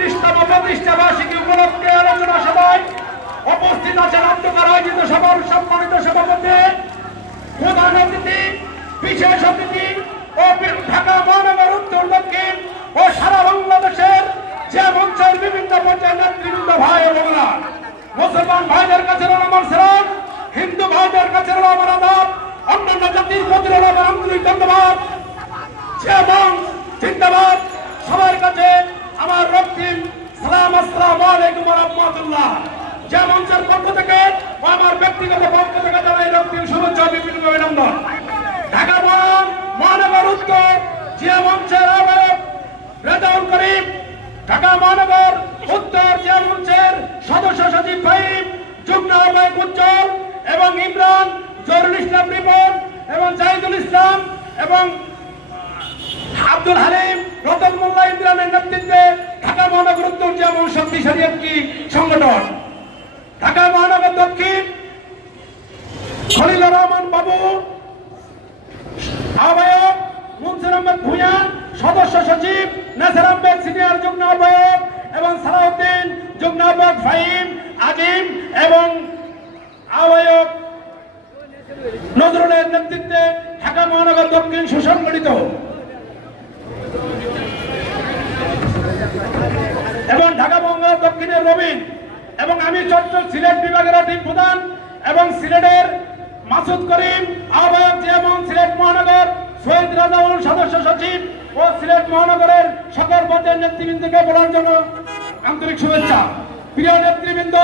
35তম প্রতিষ্ঠা বার্ষিকী উপলক্ষে আলোচনা সভায় উপস্থিত আছেন অধ্যক্ষের আয়োজিত সভার সম্মানিত সভাপতি, প্রধান অতিথি, বিশেষ অতিথি ও ঢাকা মহানগর উত্তর দক্ষিণ ও সারা বাংলাদেশের যে মঞ্চের বিভিন্ন পর্যায়ের নেতৃবৃন্দ ভাই ও বোনেরা, মুসলমান ভাইদের কাছে আমার সালাম, হিন্দু ভাইদের কাছে আমার আদাব, অন্যান্য জাতির প্রতি আমার আন্তরিক ধন্যবাদ। যে মঞ্চ জিন্দাবাদ, সবার কাছে আমার রক্তিম সালাম, আসসালামু আলাইকুম ওয়া রাহমাতুল্লাহ। যে মঞ্চের পক্ষ থেকে ও আমার ব্যক্তিগত পক্ষ থেকে জানাই রক্তিম শুভেচ্ছা ও বিভিন্ন অভিনন্দন। ঢাকা মহানগর উত্তর যে মঞ্চের আহ্বায়ক রেজাউল করিম, ঢাকা মহানগর উত্তর যে মঞ্চের সদস্য সচিব ফাহিম, যুগ্ম আহ্বায়ক উজ্জ্বল এবং ইমরান, জহুরুল ইসলাম রিপন এবং জাহিদুল ইসলাম এবং আব্দুল হালিম, রতন মোল্লা ইমরানের নেতৃত্বে ঢাকা মহানগর উত্তর যেমন শক্তিশালী একটি সংগঠন। ঢাকা মহানগর দক্ষিণ খলিলুর রহমান বাবু আহ্বায়ক, মুনসির আহমেদ ভূঁইয়া সদস্য সচিব, নাসির আহমেদ সিনিয়র যুগ্ম আহ্বায়ক এবং সালাউদ্দিন যুগ্ম আহ্বায়ক, ফাহিম, আজিম এবং আহ্বায়ক নজরুলের নেতৃত্বে ঢাকা মহানগর দক্ষিণ সুসংগঠিত এবং ঢাকা মহানগর দক্ষিণের রবিন এবং আমি চট্টগ্রাম সিলেট বিভাগের টিম প্রধান এবং সিলেটের মাসুদ করিম আহ্বায়ক, যেমন সিলেট মহানগর শহীদ রাজাউল সদস্য সচিব ও সিলেট মহানগরের সকল পর্যায়ের নেতৃবৃন্দকে বলার জন্য আন্তরিক শুভেচ্ছা। প্রিয় নেতৃবৃন্দ,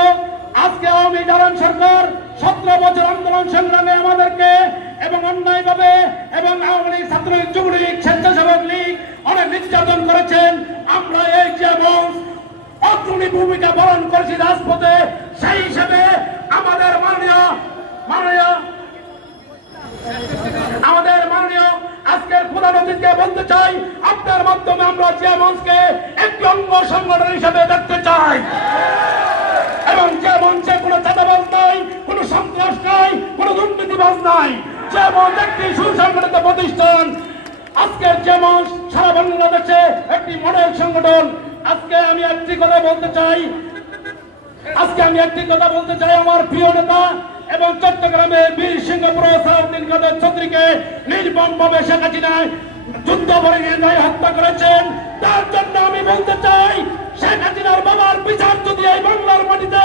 আজকে আওয়ামী জালান সরকার 17 বছর আন্দোলন সংগ্রামে আমাদেরকে এবং অন্যায়ভাবে এবং আওয়ামী লীগ, ছাত্রলীগ, যুবলীগ, স্বেচ্ছাসেবক লীগ অনেক নির্যাতন করেছেন। আমরা এই যে মঞ্চ অগ্রণী ভূমিকা পালন করেছি রাজপথে, সেই হিসেবে আমাদের মাননীয় আজকের প্রধান অতিথিকে বলতে চাই, আপনার মাধ্যমে আমরা যে মঞ্চকে একটি অঙ্গ সংগঠন হিসেবে দেখতে চাই এবং যে মঞ্চে কোনো চাঁদাবাজ নাই, কোনো সন্ত্রাস নাই, কোনো দুর্নীতিবাজ নাই, যে মঞ্চ একটি সুসংগঠিত প্রতিষ্ঠান। আজকের যে মঞ্চ সারা বাংলাদেশে একটি মডেল সংগঠন। আজকে আমি একটি কথা বলতে চাই, আমার প্রিয় নেতা এবং চট্টগ্রামের বীর সিংহপুর সাউদ্দিন কাদের ছত্রীকে নির্মমভাবে শেখ হাসিনায় যুদ্ধ করে নিয়ে হত্যা করেছেন। তার জন্য আমি বলতে চাই, শেখ হাসিনার বাবার বিচার যদি এই বাংলার মাটিতে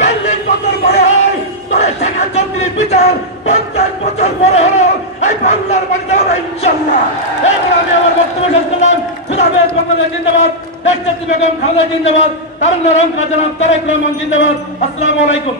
40 বছর পরে হয়, তবে শেখ হাসিনার বিচার 50 বছর পরে হলো এই বাংলার মাটিতে হবে ইনশাআল্লাহ। এরপর আমি আমার বক্তব্য শেষ করলাম। খুদাহাফেজ। বাংলাদেশ জিন্দাবাদ, দেশনেত্রী বেগম খালেদা জিন্দাবাদ, তারুণ্য রং জনাব তারেক রহমান জিন্দাবাদ। আসসালামু আলাইকুম।